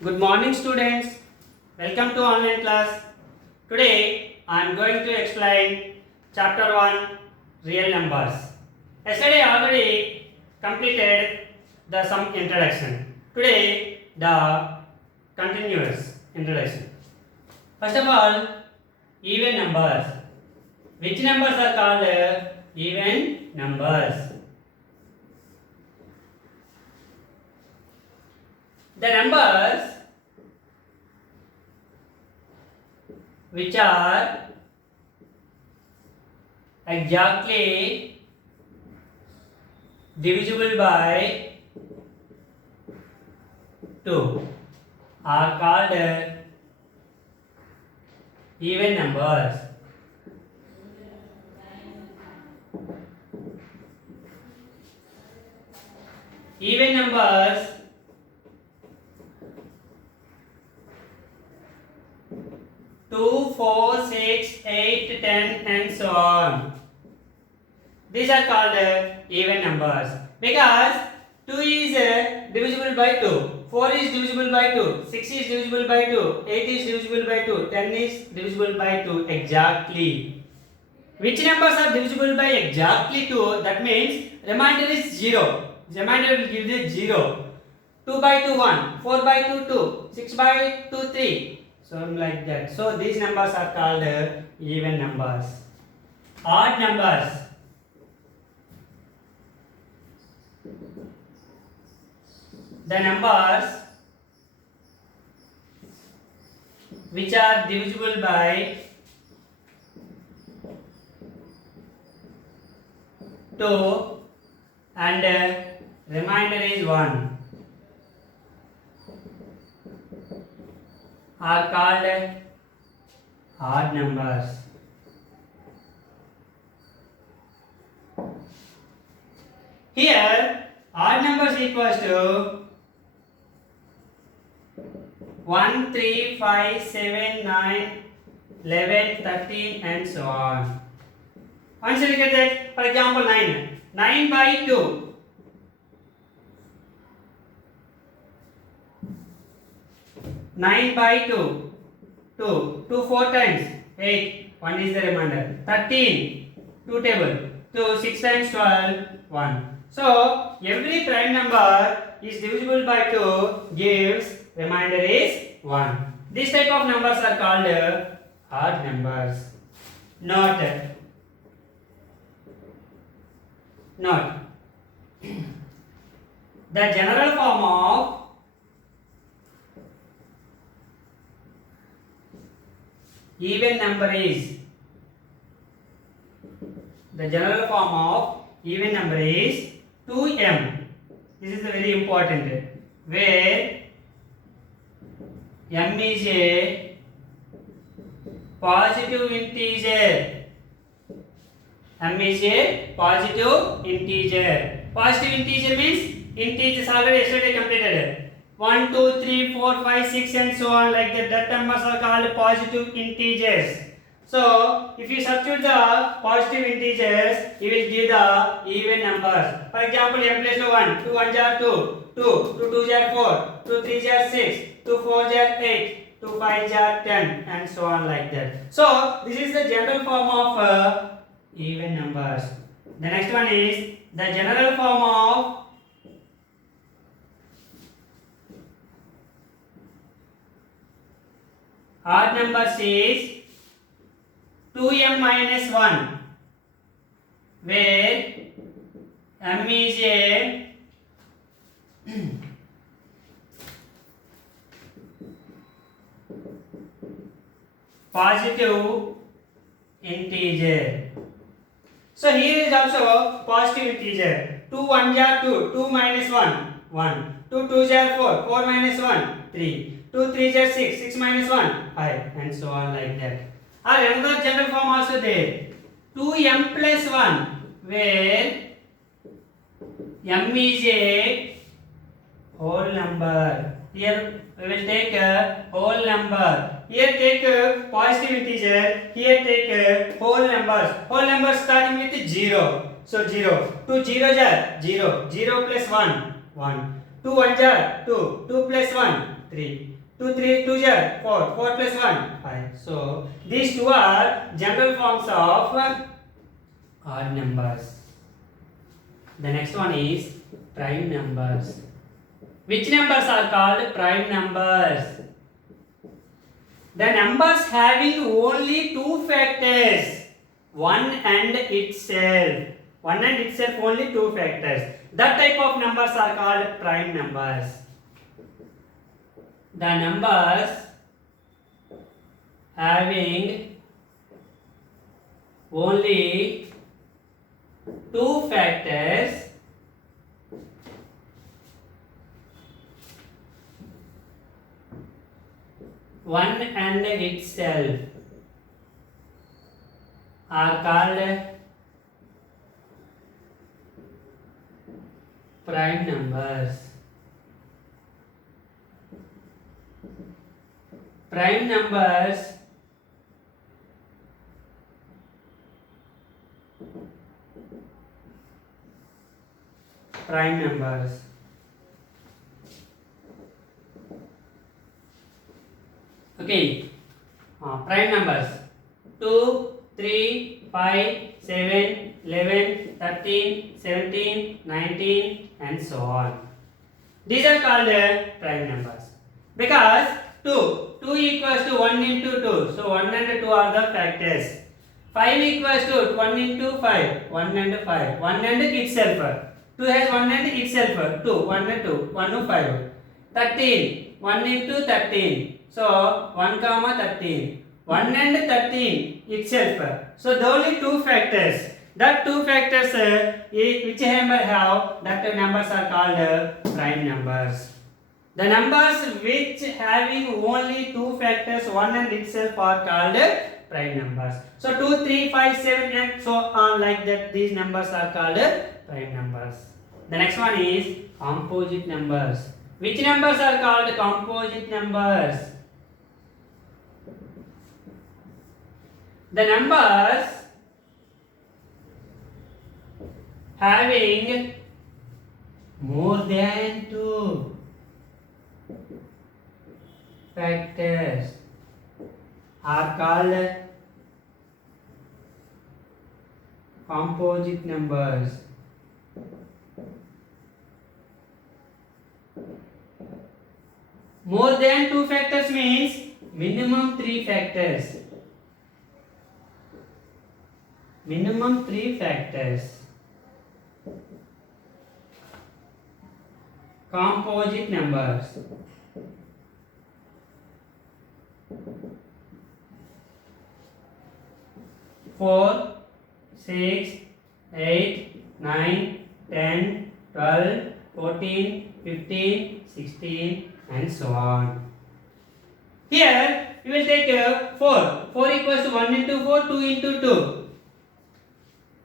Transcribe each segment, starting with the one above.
Good morning, students. Welcome to online class. Today I am going to explain chapter 1 real numbers. Yesterday I already completed the some introduction. Today the continuous introduction. First of all, even numbers. Which numbers are called even numbers? The numbers which are exactly divisible by 2 are called even numbers. Even numbers two, 4, 6, 8, 10 and so on. These are called even numbers because 2 is divisible by 2, 4 is divisible by 2, 6 is divisible by 2, 8 is divisible by 2, 10 is divisible by 2 exactly. Which numbers are divisible by exactly 2? That means remainder is 0. Remainder will give the 0. 2 by 2 1, 4 by 2 2, 6 by 2 3. So like that. So these numbers are called even numbers. Odd numbers. The numbers which are divisible by 2 and remainder is 1 are called odd numbers. Here odd numbers equals to 1, 3, 5, 7, 9, 11, 13 and so on. Once you look at that, for example 9 by 2. 9 by 2, 2 4 times, 8, 1 is the remainder, 13, 2 table, 2, 6 times 12, 1. So, every prime number is divisible by 2 gives remainder is 1. This type of numbers are called odd numbers. Note. The general form of even number is even number is 2m. This is very important, where m is a positive integer. M is a positive integer. Positive integer means integers already yesterday completed. 1, 2, 3, 4, 5, 6 and so on like that. That numbers are called positive integers. So, if you substitute the positive integers, you will give the even numbers. For example, m place 1, 2 1 are 2, 2 2 are 4, 2 3 are 6, 2 4 are 8, 2 5 are 10 and so on like that. So, this is the general form of even numbers. The next one is the general form of odd numbers is 2m minus 1, where m is a positive integer. So here is also positive integer. 2 1 are 2, 2 minus 1, 1. 2 2 are 4, 4 minus 1, 3. 2 3 are 6, 6 minus 1, 5 and so on like that. Or another general form also there. 2m plus 1, where m is a whole number. Here we will take a whole number. Here take a positive integer. Here take a whole numbers. Whole numbers starting with 0. So 0. 2 zeros are 0. 0 plus 1, 1. 2 ones are 2. 2 plus 1, 3. 2 3 2 are 4. 4 plus 1 5. So these two are general forms of odd numbers. The next one is prime numbers. Which numbers are called prime numbers? The numbers having only two factors, one and itself. One and itself only two factors. That type of numbers are called prime numbers. The numbers having only two factors, one and itself, are called prime numbers. Prime numbers prime numbers. Okay, prime numbers 2, 3, 5, 7, 11, 13, 17, 19 and so on. These are called prime numbers because 2 equals to 1 into 2. So 1 and 2 are the factors. 5 equals to 1 into 5. 1 and 5. 1 and itself. 2 has 1 and itself. 2. 1 and 2. 1 and 5. 13. 1 into 13. So 1 comma 13. 1 and 13 itself. So the only two factors. That two factors which number have, that numbers are called prime numbers. The numbers which having only two factors, one and itself, are called prime numbers. So 2, 3, 5, 7 and so on like that, these numbers are called prime numbers. The next one is composite numbers. Which numbers are called composite numbers? The numbers having more than two factors are called composite numbers. More than two factors means minimum three factors. Minimum three factors. Composite numbers. 4, 6, 8, 9, 10, 12, 14, 15, 16 and so on. Here we will take 4. 4 equals to 1 into 4, 2 into 2.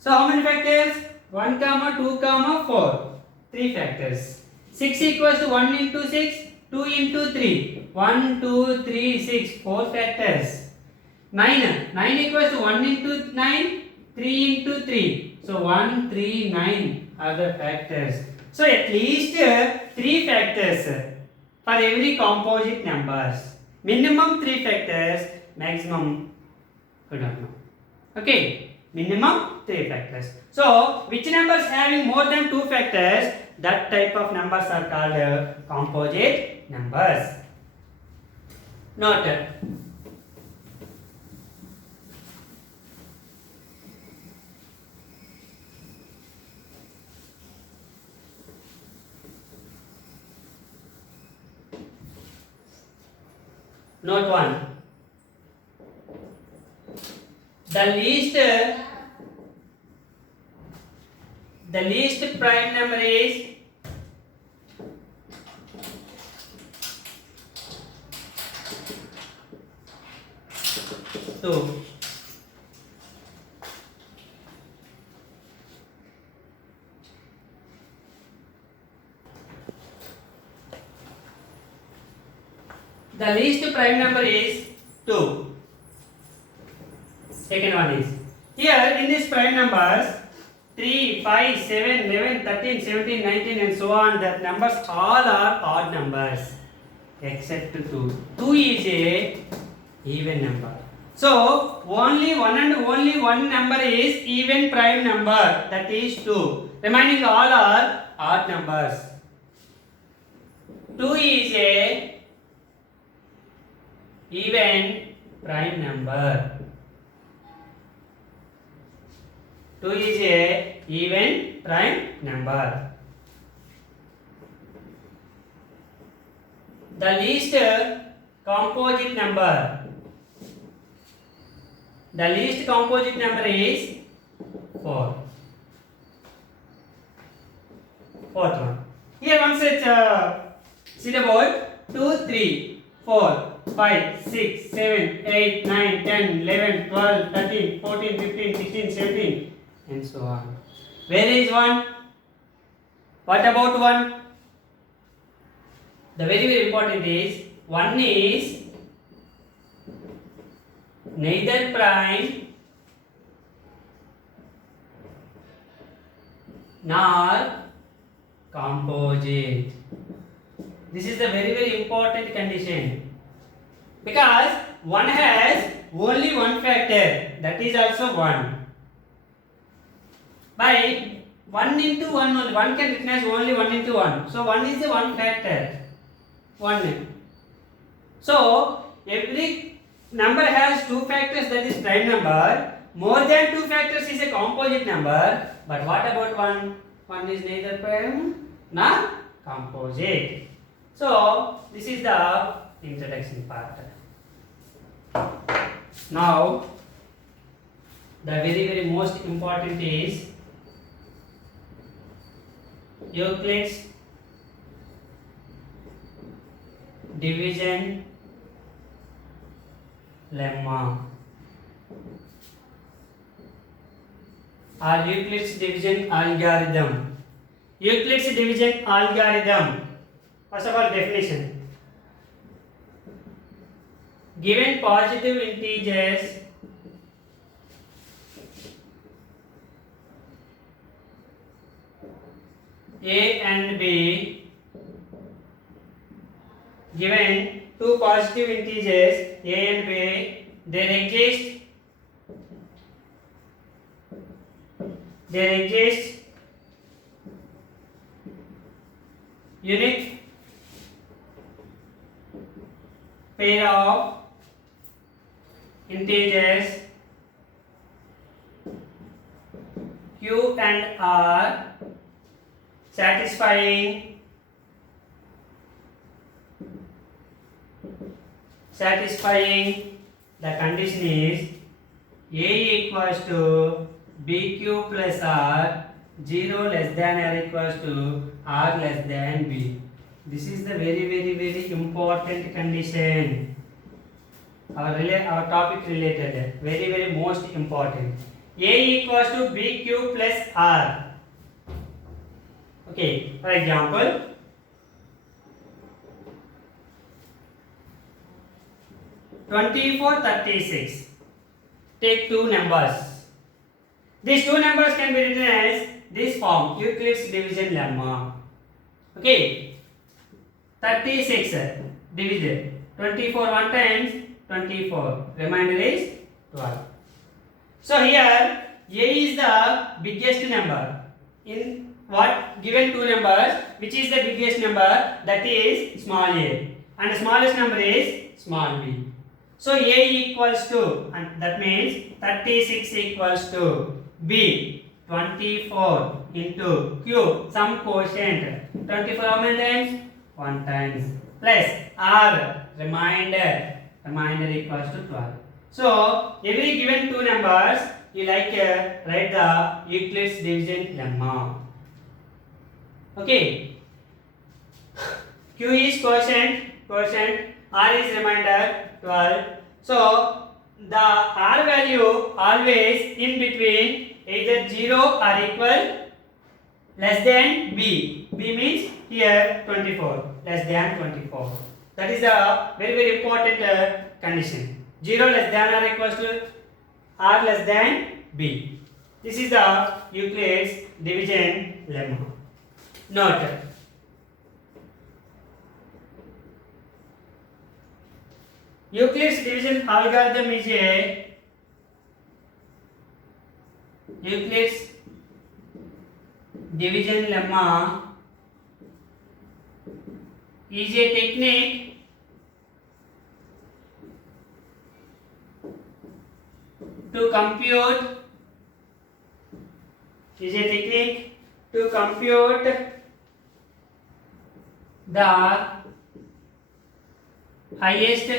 So how many factors? 1 comma 2 comma 4. 3 factors. 6 equals to 1 into 6, 2 into 3. 1, 2, 3, 6. 4 factors. 9 equals to 1 into 9, 3 into 3. So 1, 3, 9 are the factors. So at least 3 factors for every composite numbers. Minimum 3 factors, maximum we don't know. Okay, minimum 3 factors. So which numbers having more than 2 factors, that type of numbers are called composite numbers. Note. Note 1. The least prime number is 2. The least prime number is 2. Second one is, here in these prime numbers 3, 5, 7, 11, 13, 17, 19 and so on, that numbers all are odd numbers. except 2. 2 is a even number. So only one and only one number is even prime number, that is 2. Remaining all are odd numbers. 2 is a even prime number. 2 is a even prime number. The least composite number. The least composite number is 4. Fourth one. Here one set see the board. 2, 3, 4, 5, 6, 7, 8, 9, 10, 11, 12, 13, 14, 15, 16, 17 and so on. Where is 1? What about 1? The very important is 1 is neither prime nor composite. This is the very important condition, because 1 has only one factor, that is also 1. By 1 into 1 only, 1 can recognize only 1 into 1. So 1 is the one factor. 1. So every number has two factors, that is prime number. More than two factors is a composite number. But what about 1? 1 is neither prime nor composite. So this is the introduction part. Now the very most important is Euclid's division lemma or Euclid's division algorithm. Euclid's division algorithm. First of all, definition. Given positive integers A and B, given two positive integers A and B, there exist unique pair of integers Q and R satisfying the condition is A equals to BQ plus R, 0 less than or equals to R less than B. This is the very important condition. Our topic related, very most important. A equals to BQ plus R. Okay, for example, (2436). Take two numbers. These two numbers can be written as this form, Euclid's division lemma. Okay, 36 divided 24 one times 24. Remainder is 12. So here A is the biggest number in what given two numbers. Which is the biggest number? That is small a, and the smallest number is small b. So A equals to, and that means 36 equals to B 24 into Q, some quotient. 24 how many times? 1 times, plus R, remainder equals to 12. So every given two numbers, you write the Euclid's division lemma. Okay. Q is quotient, R is remainder 12. So the R value always in between either 0 or equal less than B. B means here 24, less than 24. That is a very important condition. 0 less than or equals to R less than B. This is the Euclid's division lemma. Note. Euclid's division algorithm is a Euclid's division lemma is a technique to compute the highest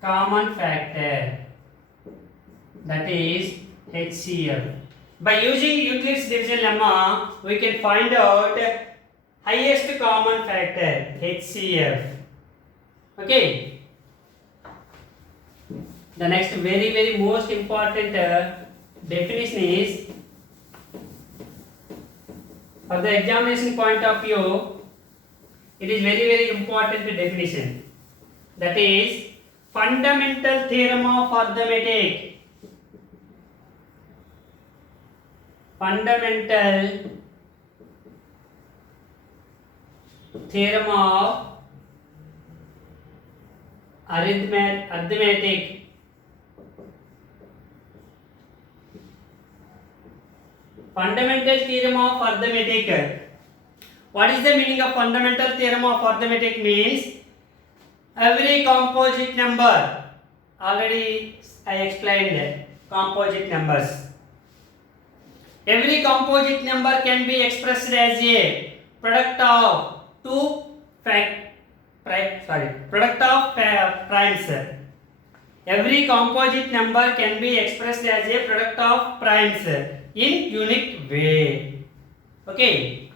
common factor, that is HCF. By using Euclid's division lemma, we can find out highest common factor, HCF. Okay. The next very most important definition is, for the examination point of view, it is very important definition. That is fundamental theorem of arithmetic. Fundamental theorem of arithmetic. Fundamental theorem of arithmetic. What is the meaning of fundamental theorem of arithmetic? Means every composite number. Already I explained composite numbers. Every composite number can be expressed as a product of primes. Every composite number can be expressed as a product of primes in unique way. Okay.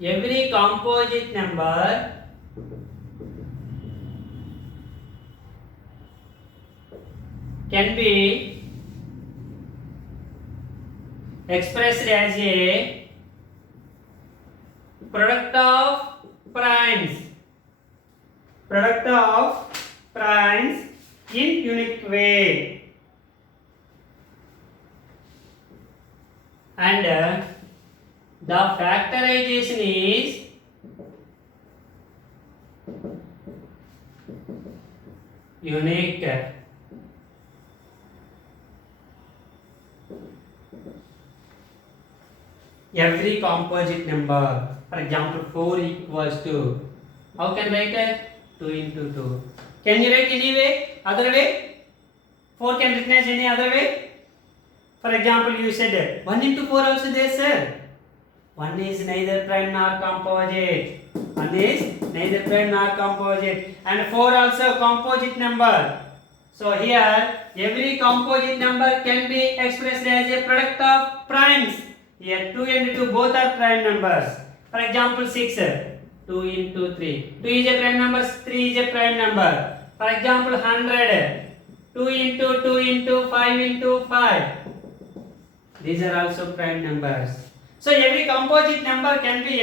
Every composite number can be expressed as a product of primes in unique way. And the factorization is unique. Every composite number, for example 4 equals to, how can write it? 2 into 2. Can you write any way? Other way? 4 can written as any other way? For example, you said 1 into 4 also there, sir. 1 is neither prime nor composite. And 4 also composite number. So here every composite number can be expressed as a product of primes. Here 2 and 2 both are prime numbers. For example 6, 2 into 3. 2 is a prime number, 3 is a prime number. For example 100, 2 into 5 into 5. These are also prime numbers. So every composite number can be